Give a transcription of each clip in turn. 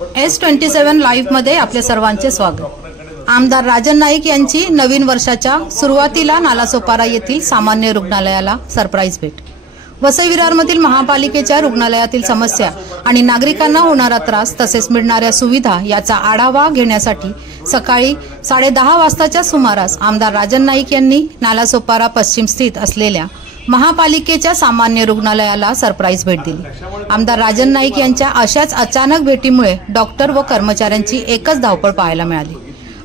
S27 live मध्ये आपले सर्वांचे स्वागत। आमदार राजन नाईक यांची नवीन वर्षाच्या सुरुवातीला नालासोपारा येथील सामान्य रुग्णालयाला सरप्राईज भेट। वसई विरारमधील महापालिकेच्या रुग्णालयातील समस्या आणि नागरिकांना होणारा त्रास तसेच मिळणाऱ्या सुविधा याचा आढावा घेण्यासाठी सकाळी 10:30 वाजताच्या सुमारास आमदार राजन नाईक यांनी नालासोपारा पश्चिम स्थित असलेल्या महापालिकेच्या सामान्य रुग्णालयाला सरप्राईज भेट दिली। आमदार राजन नाईक यांच्या अशाच अचानक भेटीमुळे डॉक्टर व कर्मचाऱ्यांची एकच धावपळ पाहायला मिळाली।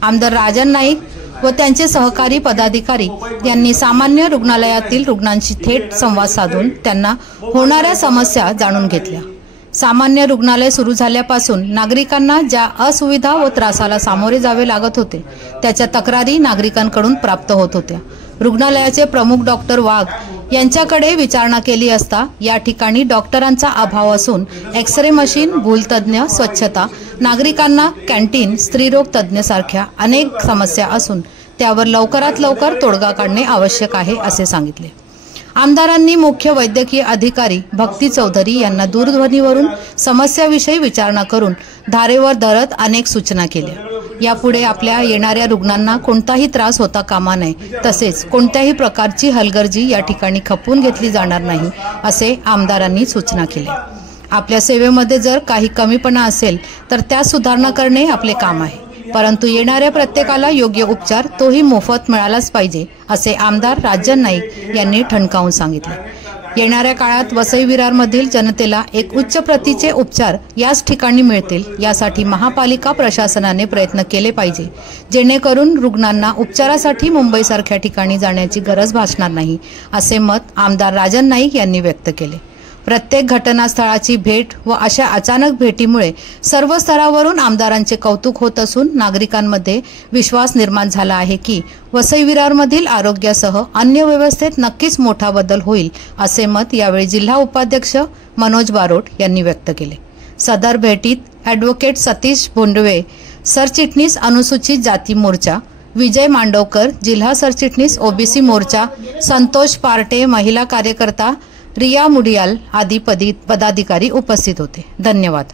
आमदार राजन नाईक व त्यांचे सहकारी पदाधिकारी यांनी सामान्य रुग्णालयातील रुग्णांशी थेट संवाद साधून त्यांना होणाऱ्या समस्या जाणून घेतल्या। सामान्य रुग्णालय सुरू झाल्यापासून नागरिकांना ज्या असुविधा व त्रासाला सामोरे जावे लागत होते त्याच्या तक्रारी नागरिकांकडून प्राप्त होत होत्या। रुग्णालयाचे प्रमुख डॉक्टर वाघ यांच्याकडे विचारणा केली असता या ठिकाणी डॉक्टरांचा अभाव असून एक्सरे मशीन, भूलतज्ञ, स्वच्छता, नागरिकांना कॅन्टीन, स्त्रीरोग तज्ञ सारख्या अनेक समस्या असून त्यावर लवकरात लवकर तोडगा काढणे आवश्यक आहे असे सांगितले। आमदारांनी मुख्य वैद्यकीय अधिकारी भक्ती चौधरी यांना दूरध्वनीवरून समस्याविषयी विचारणा करून धारेवर धरत अनेक सूचना केल्या। यापुढे आपल्या येणाऱ्या रुग्णांना कोणताही त्रास होता कामा नये तसेच कोणत्याही प्रकारची हलगर्जी या ठिकाणी खपवून घेतली जाणार नाही असे आमदारांनी सूचना केल्या। आपल्या सेवेमध्ये जर काही कमीपणा असेल तर त्या सुधारणा करणे आपले काम आहे, परंतु येणाऱ्या प्रत्येकाला योग्य उपचार तोही मोफत मिळालाच पाहिजे असे आमदार राजन नाईक यांनी ठणकावून सांगितले। येणाऱ्या काळात वसई विरारमधील जनतेला एक उच्च प्रतीचे उपचार याच ठिकाणी मिळतील यासाठी महापालिका प्रशासनाने प्रयत्न केले पाहिजे, जेणेकरून रुग्णांना उपचारासाठी मुंबईसारख्या ठिकाणी जाण्याची गरज भासणार नाही असे मत आमदार राजन नाईक यांनी व्यक्त केले। प्रत्येक घटनास्थळाची भेट व अशा अचानक भेटीमुळे सर्व स्तरावरून आमदारांचे कौतुक होत असून नागरिकांमध्ये विश्वास निर्माण झाला आहे की वसई विरारमधील आरोग्यासह अन्य व्यवस्थेत नक्कीच मोठा बदल होईल असे मत यावेळी जिल्हा उपाध्यक्ष मनोज बारोट यांनी व्यक्त केले। सदर भेटीत ॲडव्होकेट सतीश भोंडवे, सरचिटणीस अनुसूचित जाती मोर्चा विजय मांडवकर, जिल्हा सरचिटणीस ओबीसी मोर्चा संतोष पार्टे, महिला कार्यकर्ता रिया मुडियाल आदी पदाधिकारी उपस्थित होते। धन्यवाद।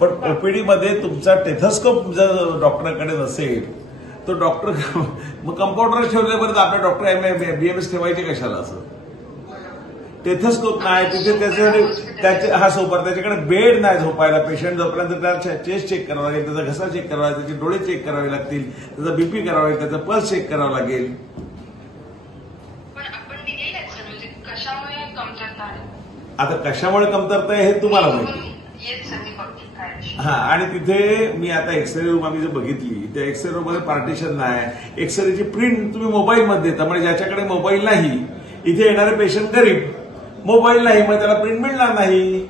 पण ओपीडी मध्ये तुमचा टेथोस्कोप जर डॉक्टरकडे नसेल तो डॉक्टर मग कंपाऊंडर ठेवल्यापर्यंत आपल्या डॉक्टर बीएमएस ठेवायचे कशाला? असं टेथोस्कोप नाही तिथे त्याच्याकडे बेड नाही झोपायला। पेशंट जोपर्यंत त्याचा चेस्ट चेक करावा लागेल, त्याचा घसा चेक करावा लागेल, त्याचे डोळे चेक करावे लागतील, त्याचा बीपी करावा लागेल, त्याचा पल्स चेक करावा लागेल। आता कशामुळे कमतरता आहे हे तुम्हाला माहिती। हा, आणि तिथे मी आता एक्सरे रूम आम्ही जर बघितली त्या एक्सरे रूम मध्ये पार्टिशन नाही, एक्सरेची प्रिंट तुम्ही मोबाईलमध्ये देता, म्हणजे ज्याच्याकडे मोबाईल नाही, इथे येणारे पेशंट गरीब, मोबाईल नाही, मग त्याला प्रिंट मिळणार नाही।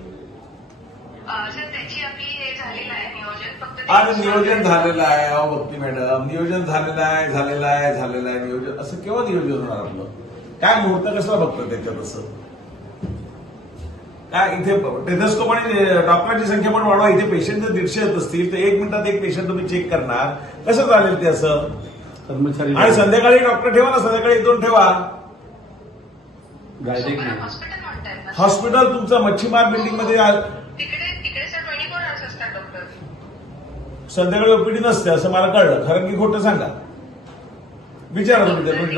आज नियोजन झालेलं आहे भक्ती मॅडम, नियोजन झालेलं आहे नियोजन। असं केव्हा नियोजन होणार आपलं? काय मुहूर्त कसला बघतो त्याच्यात? असं काय इथे टेथोस्कोप आणि डॉक्टरांची संख्या पण वाढवा। इथे पेशंट जर 150 असतील तर 1 मिनिटात एक पेशंट तुम्ही चेक करणार, कसं चालेल ते? असं कर्मचारी आणि संध्याकाळी डॉक्टर ठेवा ना, संध्याकाळी 1-2 ठेवा। हॉस्पिटल तुमचं मच्छीमार बिल्डिंग मध्ये संध्याकाळी ओपीडी नसते असं मला कळलं, खरं की खोटं सांगा? विचारा तुम्ही।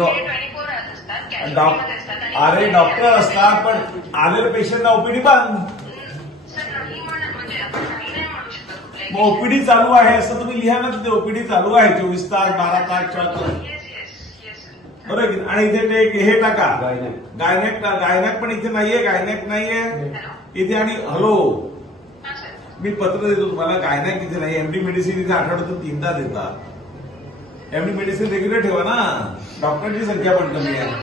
अरे डॉक्टर असतात पण आलेल्या पेशंटला ओपीडी बंद, मग ओपीडी चालू आहे असं तुम्ही लिहा ना तिथे। ओपीडी चालू आहे 24 तास, 12 तास, 24 तास, बरोबर? आणि इथे हे टाका गायनॅक पण इथे नाहीये, गायनॅक नाहीये इथे। आणि हॅलो, मी पत्र देतो तुम्हाला, गायनॅक इथे नाही। एमडी मेडिसिन इथे आठवड्यातून 3दा देतात। एमडी मेडिसिन रेग्युलर ठेवा ना, डॉक्टरची संख्या पण कमी आहे।